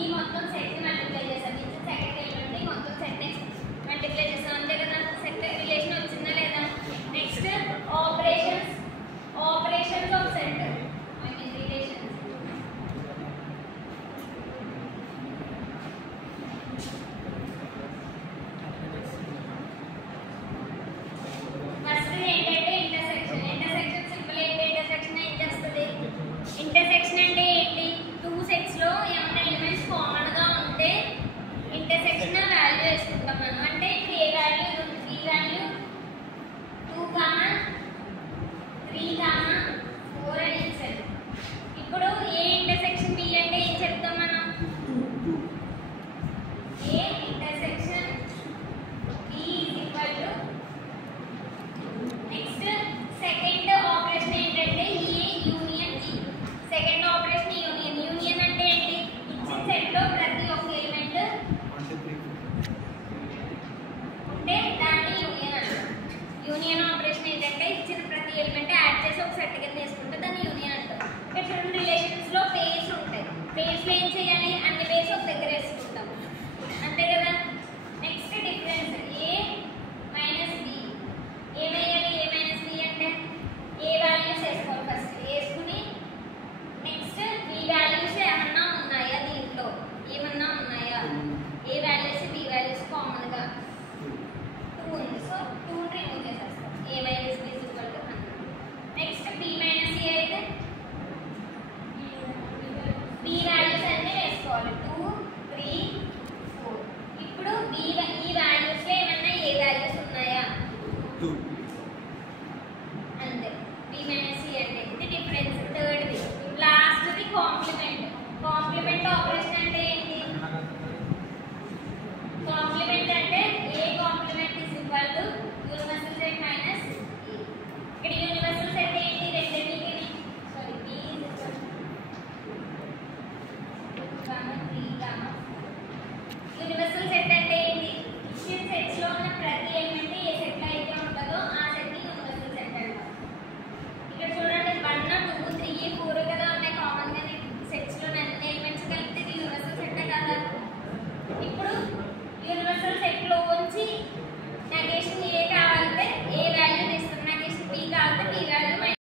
ఈ మొత్తం set multiply చేసాం. ఇచ్చిన సెకండ్ ఎలిమెంట్ ఈ మొత్తం సెట్ మల్టిప్లై చేసాం. అంతే కదా, సెట్ రిలేషన్ వచ్చిందా లేదా? Next operations of set I mean relations. First ఏంటంటే ఇంటర్సెక్షన్ సింపుల్ ఏంటి? ఇంటర్సెక్షన్ ఏం చేస్తుంది? ఇంటర్సెక్షన్ అంటే ఏంటి? టూ సెట్స్ లో ఏమైనా ఎలిమెంట్స్ కామన్ గా ఉంటే ఇంటర్సెక్షన్ వాల్యూ వేసుకుంటాం మనం. అంటే ఇప్పుడు ఏ వాల్యూ ఉంది? ఈ వాల్యూ 2, 3, 4 అని ఇచ్చారు. ఇప్పుడు ఏ ఇంటర్సెక్షన్ బి అంటే ఏం చెప్తాం మనం? A intersection B is equal to next second operation ఏంటంటే A union E. Second operation union అంటే ఏంటి? ఇచ్చిన సెట్ లో ప్రతి ఒక్క ఎలిమెంట్ ఉంటే దాన్ని యూనియన్ అంటారు. యూనియన్ ఆపరేషన్ ఏంటంటే ఇచ్చిన ప్రతి ఎలిమెంట్ యాడ్ చేసి ఒక సెట్ కింద వేసుకుంటే దాన్ని యూనియన్ అంటారు. ఇక్కడ రిలేషన్స్ లో పేర్స్ ఉంటాయి. పేర్స్ లో ఏం చేయాలి? అన్ని పేర్స్ ఒక దగ్గర వేసుకుంటాం, అంతే కదా. Next difference A minus B. ఏమయ్యాలి? ఏ మైనస్ బి అంటే ఏ వాల్యూస్ వేసుకోవాలి. ఫస్ట్ వేసుకుని నెక్స్ట్ బి వాల్యూస్ ఏమన్నా ఉన్నాయా, దీంట్లో ఏమన్నా ఉన్నాయా, A values B values common గా 2 ఉంది. సో 2 రిమూవ్ చేసేస్తాం. A minus B is equal to 100. Next B minus A అయితే బి వాల్యూస్ అన్ని వేసుకోవాలి. 2, 3, 4. ఇప్పుడు ఈ వాల్యూస్ లో ఏమన్నా ఏ వాల్యూస్ ఉన్నాయా? 2. అంతే. బి మైనస్ ఏ అంటే ఇది డిఫరెన్స్. థర్డ్ది లాస్ట్ది కాంప్లిమెంట్. కాంప్లిమెంట్ ఆపరేషన్ అంటే ఏంటి? కాంప్లిమెంట్ అంటే A complement is equal to universal set minus A. ఇక్కడ యూనివర్సల్ సెట్ ఏంటి? రెండింటికి sorry B is equal to 2, 3, universal set అంటే ఏంటి? ఇచ్చిన సెట్స్ లో ఉన్న ప్రతి ఎలిమెంట్ ఏ సెట్ లో అయితే ఉంటుందో ఆ